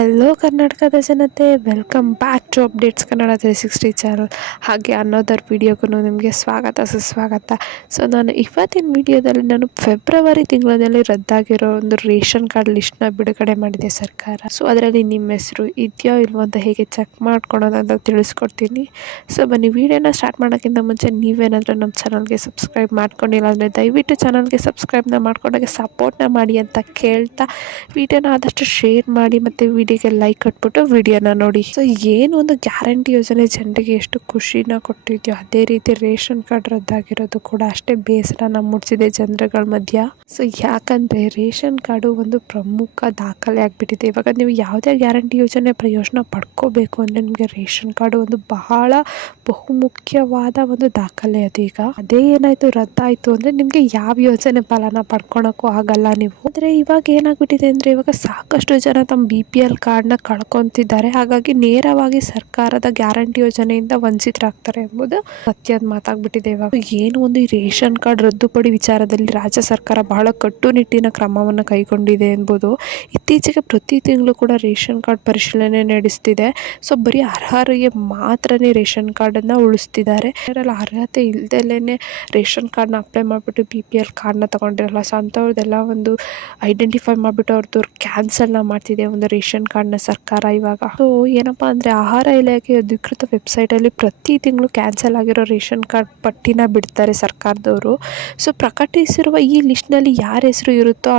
Hello ಕರ್ನಾಟಕದ ಜನತೆ, welcome back to updates Kannada 360 channel. ಹಾಗೆ ಅನ್ನೋದರ್ ವಿಡಿಯೋಗೂ ನಿಮಗೆ ಸ್ವಾಗತ ಸುಸ್ವಾಗತ. ಸೊ ನಾನು ಇವತ್ತಿನ ವಿಡಿಯೋದಲ್ಲಿ ಫೆಬ್ರವರಿ ತಿಂಗಳಲ್ಲಿ ರದ್ದಾಗಿರೋ ಒಂದು ರೇಷನ್ ಕಾರ್ಡ್ ಲಿಸ್ಟ್ನ ಬಿಡುಗಡೆ ಮಾಡಿದೆ ಸರ್ಕಾರ. ಸೊ ಅದರಲ್ಲಿ ನಿಮ್ಮ ಹೆಸರು ಇದೆಯೋ ಇಲ್ವೋ ಅಂತ ಹೇಗೆ ಚೆಕ್ ಮಾಡ್ಕೊಳೋದಂತ ತಿಳಿಸ್ಕೊಡ್ತೀನಿ. ಸೊ ಬನ್ನಿ, ವಿಡಿಯೋನ ಸ್ಟಾರ್ಟ್ ಮಾಡೋಕ್ಕಿಂತ ಮುಂಚೆ ನೀವೇನಾದರೂ ನಮ್ಮ ಚಾನಲ್ಗೆ ಸಬ್ಸ್ಕ್ರೈಬ್ ಮಾಡ್ಕೊಂಡಿಲ್ಲ ಅಂದರೆ ದಯವಿಟ್ಟು ಚಾನಲ್ಗೆ ಸಬ್ಸ್ಕ್ರೈಬ್ನ ಮಾಡ್ಕೊಂಡಾಗ ಸಪೋರ್ಟ್ನ ಮಾಡಿ ಅಂತ ಕೇಳ್ತಾ, ವಿಡಿಯೋನ ಆದಷ್ಟು ಶೇರ್ ಮಾಡಿ ಮತ್ತು ವಿಡಿಯೋಗೆ ಲೈಕ್ ಕೊಟ್ಬಿಟ್ಟು ವಿಡಿಯೋನ ನೋಡಿ. ಸೊ ಏನು ಒಂದು ಗ್ಯಾರಂಟಿ ಯೋಜನೆ ಜನರಿಗೆ ಎಷ್ಟು ಖುಷಿನ ಕೊಟ್ಟಿದ್ಯೋ, ಅದೇ ರೀತಿ ರೇಷನ್ ಕಾರ್ಡ್ ರದ್ದಾಗಿರೋದು ಕೂಡ ಅಷ್ಟೇ ಬೇಸರನ ಮೂಡಿಸಿದೆ ಜನರುಗಳ ಮಧ್ಯ. ಸೊ ಯಾಕಂದರೆ ರೇಷನ್ ಕಾರ್ಡು ಒಂದು ಪ್ರಮುಖ ದಾಖಲೆ ಆಗಿಬಿಟ್ಟಿದೆ. ಇವಾಗ ನೀವು ಯಾವುದೇ ಗ್ಯಾರಂಟಿ ಯೋಜನೆ ಪ್ರಯೋಜನ ಪಡ್ಕೋಬೇಕು ಅಂದರೆ ನಿಮಗೆ ರೇಷನ್ ಕಾರ್ಡು ಒಂದು ಬಹಳ ಬಹುಮುಖ್ಯವಾದ ಒಂದು ದಾಖಲೆ. ಅದೀಗ ಅದೇ ಏನಾಯಿತು, ರದ್ದಾಯಿತು ಅಂದರೆ ನಿಮಗೆ ಯಾವ ಯೋಜನೆ ಫಲನ ಪಡ್ಕೊಳಕ್ಕೂ ಆಗಲ್ಲ ನೀವು. ಆದರೆ ಇವಾಗ ಏನಾಗ್ಬಿಟ್ಟಿದೆ ಅಂದರೆ, ಇವಾಗ ಸಾಕಷ್ಟು ಜನ ತಮ್ಮ BPL ಕಾರ್ಡ್ನ ಕಳ್ಕೊತಿದ್ದಾರೆ. ಹಾಗಾಗಿ ನೇರವಾಗಿ ಸರ್ಕಾರದ ಗ್ಯಾರಂಟಿ ಯೋಜನೆಯಿಂದ ವಂಚಿತರಾಗ್ತಾರೆ ಎಂಬುದು ಸತ್ಯದ ಮಾತಾಗ್ಬಿಟ್ಟಿದೆ. ಇವಾಗ ಏನು ಒಂದು ಈ ರೇಷನ್ ಕಾರ್ಡ್ ರದ್ದುಪಡಿ ವಿಚಾರದಲ್ಲಿ ರಾಜ್ಯ ಸರ್ಕಾರ ಬಹಳ ಕಟ್ಟುನಿಟ್ಟಿನ ಕ್ರಮವನ್ನು ಕೈಗೊಂಡಿದೆ ಎಂಬುದು. ಇತ್ತೀಚೆಗೆ ಪ್ರತಿ ತಿಂಗಳು ಕೂಡ ರೇಷನ್ ಕಾರ್ಡ್ ಪರಿಶೀಲನೆ ನಡೆಸ್ತಿದೆ. ಸೊ ಬರೀ ಅರ್ಹರಿಗೆ ಮಾತ್ರನೇ ರೇಷನ್ ಕಾರ್ಡನ್ನು ಉಳಿಸ್ತಿದ್ದಾರೆ. ಅದರಲ್ಲಿ ಅರ್ಹತೆ ಇಲ್ದಲೇ ರೇಷನ್ ಕಾರ್ಡ್ನ ಅಪ್ಲೈ ಮಾಡಿಬಿಟ್ಟು BPL ಕಾರ್ಡ್ನ ತಗೊಂಡಿರಲ್ಲ. ಸೊ ಅಂಥವ್ರದ್ದೆಲ್ಲ ಒಂದು ಐಡೆಂಟಿಫೈ ಮಾಡಿಬಿಟ್ಟು ಅವ್ರದ್ದು ಕ್ಯಾನ್ಸಲ್ನ ಮಾಡ್ತಿದೆ ಒಂದು ರೇಷನ್ ಕಾರ್ಡ್ನ ಸರ್ಕಾರ ಇವಾಗ. ಸೊ ಏನಪ್ಪ ಅಂದರೆ, ಆಹಾರ ಇಲಾಖೆ ಅಧಿಕೃತ ವೆಬ್ಸೈಟಲ್ಲಿ ಪ್ರತಿ ತಿಂಗಳು ಕ್ಯಾನ್ಸಲ್ ಆಗಿರೋ ರೇಷನ್ ಕಾರ್ಡ್ ಪಟ್ಟಿನ ಬಿಡ್ತಾರೆ ಸರ್ಕಾರದವರು. ಸೊ ಪ್ರಕಟಿಸಿರುವ ಈ ಲಿಸ್ಟ್ನಲ್ಲಿ ಯಾರ ಹೆಸರು ಇರುತ್ತೋ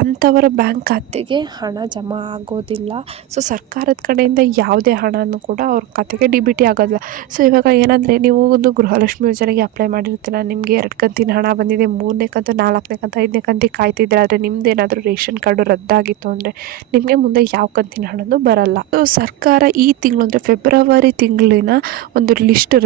ಅಂಥವರ ಬ್ಯಾಂಕ್ ಖಾತೆಗೆ ಹಣ ಜಮಾ ಆಗೋದಿಲ್ಲ. ಸೊ ಸರ್ಕಾರದ ಕಡೆಯಿಂದ ಯಾವುದೇ ಹಣನೂ ಕೂಡ ಅವ್ರ ಖಾತೆಗೆ DBT ಆಗೋದಿಲ್ಲ. ಸೊ ಇವಾಗ ಏನಂದರೆ, ನೀವು ಒಂದು ಗೃಹಲಕ್ಷ್ಮಿ ಯೋಜನೆಗೆ ಅಪ್ಲೈ ಮಾಡಿರ್ತೀರ, ನಿಮಗೆ 2 ಕಂತಿನ ಹಣ ಬಂದಿದೆ, 3ನೇ ಕಂತು, 4ನೇ ಕಂತು, 5ನೇ ಕಂತಿಗೆ ಕಾಯ್ತಿದ್ರೆ, ಆದರೆ ನಿಮ್ದೇನಾದರೂ ರೇಷನ್ ಕಾರ್ಡು ರದ್ದಾಗಿತ್ತು ಅಂದರೆ ನಿಮಗೆ ಮುಂದೆ ಯಾವ ಕಂತಿನ ಹಣನೂ ಬರಲ್ಲ. ಸೊ ಸರ್ಕಾರ ಈ ತಿಂಗಳು ಅಂದರೆ ಫೆಬ್ರವರಿ ತಿಂಗಳಿನ ಒಂದು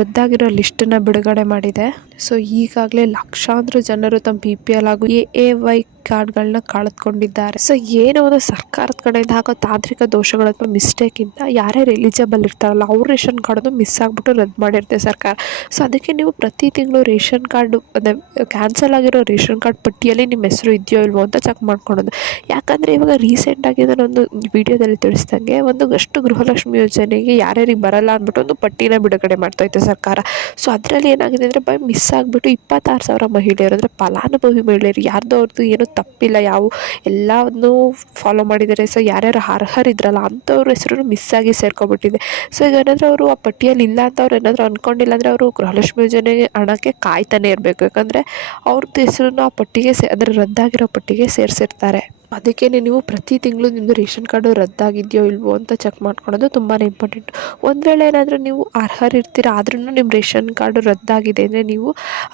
ರದ್ದಾಗಿರೋ ಲಿಸ್ಟನ್ನು ಬಿಡುಗಡೆ ಮಾಡಿದೆ. ಸೊ ಈಗಾಗಲೇ ಲಕ್ಷಾಂತರ ಜನರು ತಮ್ಮ BPL ಹಾಗೂ AAY ಕಾರ್ಡ್ಗಳನ್ನ ಕಳೆದುಕೊಂಡಿದ್ದಾರೆ. ಸೊ ಏನೋ ಒಂದು ಸರ್ಕಾರದ ಕಡೆಯಿಂದ ಹಾಕೋ ತಾಂತ್ರಿಕ ದೋಷಗಳು ಅಥವಾ ಮಿಸ್ಟೇಕಿಂದ ಯಾರ್ಯಾರು ಎಲಿಜಿಬಲ್ ಇರ್ತಾರಲ್ಲ ಅವ್ರ ರೇಷನ್ ಕಾರ್ಡನ್ನು ಮಿಸ್ ಆಗಿಬಿಟ್ಟು ರದ್ದು ಮಾಡಿರುತ್ತೆ ಸರ್ಕಾರ. ಸೊ ಅದಕ್ಕೆ ನೀವು ಪ್ರತಿ ತಿಂಗಳು ರೇಷನ್ ಕಾರ್ಡು ಕ್ಯಾನ್ಸಲ್ ಆಗಿರೋ ರೇಷನ್ ಕಾರ್ಡ್ ಪಟ್ಟಿಯಲ್ಲಿ ನಿಮ್ಮ ಹೆಸರು ಇದೆಯೋ ಇಲ್ವೋ ಅಂತ ಚೆಕ್ ಮಾಡ್ಕೊಳೋದು. ಯಾಕಂದರೆ ಇವಾಗ ರೀಸೆಂಟಾಗಿ ನಾನೊಂದು ವಿಡಿಯೋದಲ್ಲಿ ತಿಳಿಸ್ದಂಗೆ ಅಷ್ಟು ಗೃಹಲಕ್ಷ್ಮಿ ಯೋಜನೆಗೆ ಯಾರ್ಯಾರಿಗೆ ಬರಲ್ಲ ಅಂದ್ಬಿಟ್ಟು ಒಂದು ಪಟ್ಟಿನ ಬಿಡುಗಡೆ ಮಾಡ್ತಾಯಿತ್ತು ಸರ್ಕಾರ. ಸೊ ಅದರಲ್ಲಿ ಏನಾಗಿದೆ ಅಂದರೆ, ಮಿಸ್ ಆಗಿಬಿಟ್ಟು 26,000 ಮಹಿಳೆಯರು ಅಂದರೆ ಫಲಾನುಭವಿ ಮಹಿಳೆಯರು, ಯಾರ್ದು ಅವ್ರದ್ದು ಏನೂ ತಪ್ಪಿಲ್ಲ, ಎಲ್ಲವನ್ನು ಫಾಲೋ ಮಾಡಿದ್ದಾರೆ. ಸೊ ಯಾರ್ಯಾರು ಅರ್ಹರಿದ್ರಲ್ಲ ಅಂಥವ್ರ ಹೆಸರು ಮಿಸ್ ಆಗಿ ಸೇರ್ಕೊಬಿಟ್ಟಿದೆ. ಸೊ ಈಗ ಏನಾದರೂ ಅವರು ಆ ಪಟ್ಟಿಯಲ್ಲಿ ಇಲ್ಲ ಅಂತ ಅವ್ರು ಏನಾದರೂ ಅಂದ್ಕೊಂಡಿಲ್ಲ ಅಂದರೆ, ಅವರು ಗೃಹಲಕ್ಷ್ಮಿ ಯೋಜನೆ ಹಣಕ್ಕೆ ಕಾಯ್ತಾನೆ ಇರಬೇಕು. ಯಾಕಂದರೆ ಅವ್ರದ್ದು ಹೆಸರನ್ನು ಆ ಪಟ್ಟಿಗೆ ಅದರ ರದ್ದಾಗಿರೋ ಪಟ್ಟಿಗೆ ಸೇರಿಸಿರ್ತಾರೆ. ಅದಕ್ಕೆ ನೀವು ಪ್ರತಿ ತಿಂಗಳು ನಿಮ್ಮದು ರೇಷನ್ ಕಾರ್ಡು ರದ್ದಾಗಿದೆಯೋ ಇಲ್ವೋ ಅಂತ ಚೆಕ್ ಮಾಡ್ಕೊಳ್ಳೋದು ತುಂಬಾ ಇಂಪಾರ್ಟೆಂಟ್. ಒಂದು ವೇಳೆ ಏನಾದರೂ ನೀವು ಅರ್ಹರಿರ್ತೀರ ಆದ್ರೂ ನಿಮ್ಮ ರೇಷನ್ ಕಾರ್ಡು ರದ್ದಾಗಿದೆ ಅಂದರೆ, ನೀವು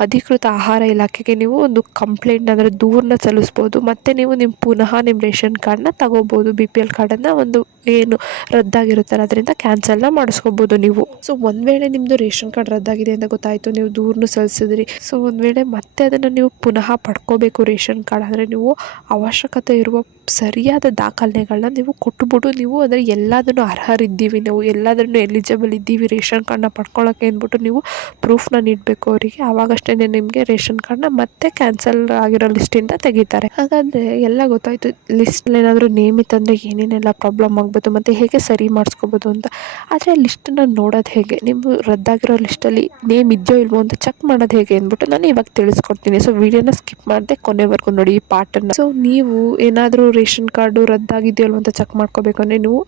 ಅಧಿಕೃತ ಆಹಾರ ಇಲಾಖೆಗೆ ನೀವು ಒಂದು ಕಂಪ್ಲೇಂಟ್ ಅಂದರೆ ದೂರನ್ನ ಸಲ್ಲಿಸ್ಬೋದು. ಮತ್ತು ನೀವು ಪುನಃ ನಿಮ್ಮ ರೇಷನ್ ಕಾರ್ಡನ್ನ ತಗೋಬೋದು. BPL ಕಾರ್ಡನ್ನು ಒಂದು ಏನು ರದ್ದಾಗಿರುತ್ತಲ್ಲ ಅದರಿಂದ ಕ್ಯಾನ್ಸಲ್ನ ಮಾಡಿಸ್ಕೋಬೋದು ನೀವು. ಸೊ ಒಂದು ವೇಳೆ ನಿಮ್ಮದು ರೇಷನ್ ಕಾರ್ಡ್ ರದ್ದಾಗಿದೆ ಅಂತ ಗೊತ್ತಾಯಿತು, ನೀವು ದೂರನ್ನು ಸಲ್ಲಿಸಿದ್ರಿ. ಸೊ ಒಂದು ವೇಳೆ ಮತ್ತೆ ಅದನ್ನು ನೀವು ಪುನಃ ಪಡ್ಕೋಬೇಕು ರೇಷನ್ ಕಾರ್ಡ್ ಅಂದರೆ, ನೀವು ಅವಶ್ಯಕತೆ ಇರುವ ಸರಿಯಾದ ದಾಖಲೆಗಳನ್ನ ನೀವು ಕೊಟ್ಬಿಟ್ಟು, ನೀವು ಅಂದರೆ ಎಲ್ಲದನ್ನು ಅರ್ಹರಿದ್ದೀವಿ, ನಾವು ಎಲ್ಲದನ್ನು ಎಲಿಜಿಬಲ್ ಇದ್ದೀವಿ ರೇಷನ್ ಕಾರ್ಡನ್ನ ಪಡ್ಕೊಳ್ಳೋಕ್ಕೆ ಅಂದ್ಬಿಟ್ಟು ನೀವು ಪ್ರೂಫ್ನ ನೀಡಬೇಕು ಅವರಿಗೆ. ಆವಾಗಷ್ಟೇ ನಿಮಗೆ ರೇಷನ್ ಕಾರ್ಡನ್ನ ಮತ್ತೆ ಕ್ಯಾನ್ಸಲ್ ಆಗಿರೋ ಲಿಸ್ಟಿಂದ ತೆಗಿತಾರೆ. ಹಾಗಾದರೆ ಎಲ್ಲ ಗೊತ್ತಾಯಿತು, ಲಿಸ್ಟಲ್ಲಿ ಏನಾದರೂ ನೇಮ್ ಇತ್ತಂದರೆ ಏನೇನೆಲ್ಲ ಪ್ರಾಬ್ಲಮ್ ಆಗ್ಬೋದು ಮತ್ತು ಹೇಗೆ ಸರಿ ಮಾಡಿಸ್ಕೋಬೋದು ಅಂತ. ಆದರೆ ಲಿಸ್ಟನ್ನು ನೋಡೋದು ಹೇಗೆ, ನೀವು ರದ್ದಾಗಿರೋ ಲಿಸ್ಟಲ್ಲಿ ನೇಮ್ ಇದೆಯೋ ಇಲ್ವೋ ಅಂತ ಚೆಕ್ ಮಾಡೋದು ಹೇಗೆ ಅಂದ್ಬಿಟ್ಟು ನಾನು ಇವಾಗ ತಿಳಿಸ್ಕೊಡ್ತೀನಿ. ಸೊ ವಿಡಿಯೋನ ಸ್ಕಿಪ್ ಮಾಡದೆ ಕೊನೆವರೆಗೂ ನೋಡಿ ಈ ಪಾರ್ಟನ್ನು. ಸೊ ನೀವು ಏನಾದರೂ ರೇಷನ್ ಕಾರ್ಡು ರದ್ದಾಗಿದೆಯೋ ಅಲ್ವ ಅಂತ ಚೆಕ್ ಮಾಡ್ಕೋಬೇಕು ಅಂದರೆ, ನೀವು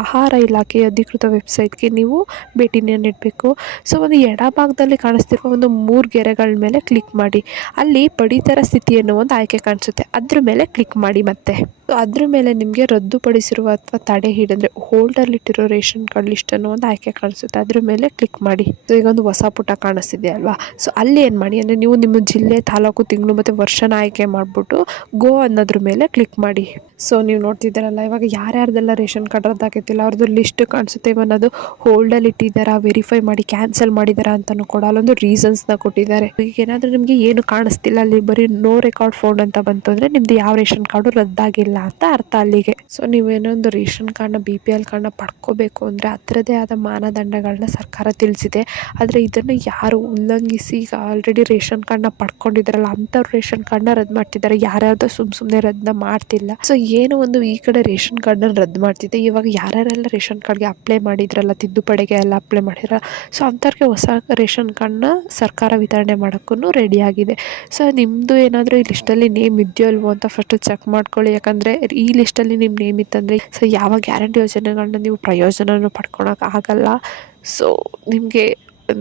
ಆಹಾರ ಇಲಾಖೆಯ ಅಧಿಕೃತ ವೆಬ್ಸೈಟ್ಗೆ ನೀವು ಭೇಟಿನ ನೀಡಬೇಕು. ಸೊ ಒಂದು ಎಡಭಾಗದಲ್ಲಿ ಕಾಣಿಸ್ತಿರುವ ಒಂದು 3 ಗೆರೆಗಳ ಮೇಲೆ ಕ್ಲಿಕ್ ಮಾಡಿ. ಅಲ್ಲಿ ಪಡಿತರ ಸ್ಥಿತಿ ಅನ್ನೋ ಒಂದು ಆಯ್ಕೆ ಕಾಣಿಸುತ್ತೆ, ಅದ್ರ ಮೇಲೆ ಕ್ಲಿಕ್ ಮಾಡಿ. ಮತ್ತೆ ಅದ್ರ ಮೇಲೆ ನಿಮಗೆ ರದ್ದುಪಡಿಸಿರುವ ಅಥವಾ ತಡೆ ಹಿಡಿದ್ರೆ ಹೋಲ್ಡರ್ಲಿಟ್ಟಿರೋ ರೇಷನ್ ಕಾರ್ಡ್ ಲಿಸ್ಟ್ ಅನ್ನೋ ಒಂದು ಆಯ್ಕೆ ಕಾಣಿಸುತ್ತೆ, ಅದ್ರ ಮೇಲೆ ಕ್ಲಿಕ್ ಮಾಡಿ. ಸೊ ಈಗ ಒಂದು ಹೊಸ ಪುಟ ಕಾಣಿಸ್ತಿದೆ ಅಲ್ವಾ. ಸೊ ಅಲ್ಲಿ ಏನು ಮಾಡಿ ಅಂದರೆ, ನೀವು ನಿಮ್ಮ ಜಿಲ್ಲೆ, ತಾಲೂಕು, ತಿಂಗಳು ಮತ್ತು ವರ್ಷನ ಆಯ್ಕೆ ಮಾಡಿಬಿಟ್ಟು ಗೋ ಅನ್ನೋದ್ರ ಮೇಲೆ ಕ್ಲಿಕ್ ಮಾಡಿ. ಸೊ ನೀವು ನೋಡ್ತಿದ್ದೀರಲ್ಲ, ಇವಾಗ ಯಾರ್ಯಾರ್ದೆಲ್ಲ ರೇಷನ್ ಕಾರ್ಡ್ ರದ್ದಾಗೈತಿಲ್ಲ ಅವ್ರದ್ದು ಲಿಸ್ಟ್ ಕಾಣಿಸುತ್ತೆ. ಇವನ್ ಅದು ಹೋಲ್ಡಲ್ಲಿ ಇಟ್ಟಿದ್ದಾರಾ, ವೆರಿಫೈ ಮಾಡಿ ಕ್ಯಾನ್ಸಲ್ ಮಾಡಿದಾರಾ ಅಂತಲೂ ಕೂಡ ಅಲ್ಲೊಂದು ರೀಸನ್ಸ್ನ ಕೊಟ್ಟಿದ್ದಾರೆ. ಈಗ ಏನಾದರೂ ನಿಮಗೆ ಏನು ಕಾಣಿಸ್ತಿಲ್ಲ, ಅಲ್ಲಿ ಬರೀ ನೋ ರೆಕಾರ್ಡ್ ಫೌಂಡ್ ಅಂತ ಬಂತು ಅಂದರೆ ನಿಮ್ಮದು ಯಾವ ರೇಷನ್ ಕಾರ್ಡು ರದ್ದಾಗಿಲ್ಲ ಇಲ್ಲ ಅಂತ ಅರ್ಥ ಅಲ್ಲಿಗೆ. ಸೊ ನೀವೇನೊಂದು ರೇಷನ್ ಕಾರ್ಡ್ನ BPL ಕಾರ್ಡ್ನ ಪಡ್ಕೋಬೇಕು ಅಂದರೆ ಅದರದ್ದೇ ಆದ ಮಾನದಂಡಗಳನ್ನ ಸರ್ಕಾರ ತಿಳಿಸಿದೆ. ಆದರೆ ಇದನ್ನು ಯಾರು ಉಲ್ಲಂಘಿಸಿ ಈಗ ಆಲ್ರೆಡಿ ರೇಷನ್ ಕಾರ್ಡ್ನ ಪಡ್ಕೊಂಡಿದ್ದಾರಲ್ಲ ಅಂಥವ್ರು ರೇಷನ್ ಕಾರ್ಡ್ನ ರದ್ದು ಮಾಡ್ತಿದ್ದಾರೆ. ಯಾರ್ಯಾರ್ದೋ ಸುಮ್ಮನೆ ರದ್ದನ್ನ ಮಾಡ್ತಿಲ್ಲ. ಸೊ ಏನು ಒಂದು ಈ ಕಡೆ ರೇಷನ್ ಕಾರ್ಡ್ನ ರದ್ದು ಮಾಡ್ತಿದ್ದೆ, ಇವಾಗ ಯಾರ್ಯಾರೆಲ್ಲ ರೇಷನ್ ಕಾರ್ಡ್ಗೆ ಅಪ್ಲೈ ಮಾಡಿದ್ರಲ್ಲ, ತಿದ್ದುಪಡಿಗೆ ಎಲ್ಲ ಅಪ್ಲೈ ಮಾಡಿರ, ಸೊ ಅಂಥವ್ರಿಗೆ ಹೊಸ ರೇಷನ್ ಕಾರ್ಡ್ನ ಸರ್ಕಾರ ವಿತರಣೆ ಮಾಡೋಕ್ಕೂ ರೆಡಿಯಾಗಿದೆ. ಸೊ ನಿಮ್ಮದು ಏನಾದರೂ ಈ ಲಿಸ್ಟಲ್ಲಿ ನೇಮ್ ಇದೆಯೋ ಇಲ್ವೋ ಅಂತ ಫಸ್ಟು ಚೆಕ್ ಮಾಡ್ಕೊಳ್ಳಿ. ಯಾಕಂದರೆ ಈ ಲಿಸ್ಟಲ್ಲಿ ನಿಮ್ಮ ನೇಮ್ ಇತ್ತಂದರೆ ಸೊ ಯಾವ ಗ್ಯಾರಂಟಿ ಯೋಜನೆಗಳನ್ನ ನೀವು ಪ್ರಯೋಜನನೂ ಪಡ್ಕೊಳಕ್ಕೆ ಆಗಲ್ಲ. ಸೊ ನಿಮಗೆ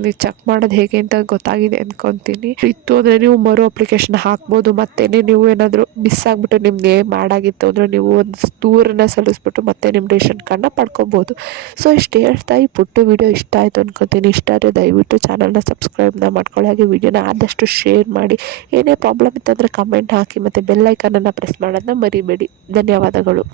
ನೀವು ಚೆಕ್ ಮಾಡೋದು ಹೇಗೆ ಅಂತ ಗೊತ್ತಾಗಿದೆ ಅಂದ್ಕೊತೀನಿ. ಇತ್ತು ಅಂದರೆ ನೀವು ಮರು ಅಪ್ಲಿಕೇಶನ್ ಹಾಕ್ಬೋದು. ಮತ್ತೆ ನೀವು ಏನಾದರೂ ಮಿಸ್ ಆಗಿಬಿಟ್ಟು ನಿಮ್ಮ ನೇಮ್ ಆಗಿತ್ತು ಅಂದರೆ ನೀವು ಒಂದು ದೂರನ್ನ ಸಲ್ಲಿಸ್ಬಿಟ್ಟು ಮತ್ತೆ ನಿಮ್ಮ ರೇಷನ್ ಕಾರ್ಡ್ನ ಪಡ್ಕೊಬೋದು. ಸೊ ಇಷ್ಟು ಹೇಳ್ತಾ ಈ ಪುಟ್ಟು ವಿಡಿಯೋ ಇಷ್ಟ ಆಯಿತು ಅಂದ್ಕೊತೀನಿ. ಇಷ್ಟ ಆದರೆ ದಯವಿಟ್ಟು ಚಾನಲ್ನ ಸಬ್ಸ್ಕ್ರೈಬ್ನ ಮಾಡ್ಕೊಳ್ಳಿ. ಹಾಗೆ ವಿಡಿಯೋನ ಆದಷ್ಟು ಶೇರ್ ಮಾಡಿ. ಏನೇ ಪ್ರಾಬ್ಲಮ್ ಇತ್ತಂದರೆ ಕಮೆಂಟ್ ಹಾಕಿ ಮತ್ತು ಬೆಲ್ ಐಕನನ್ನು ಪ್ರೆಸ್ ಮಾಡೋದನ್ನ ಮರಿಬೇಡಿ. ಧನ್ಯವಾದಗಳು.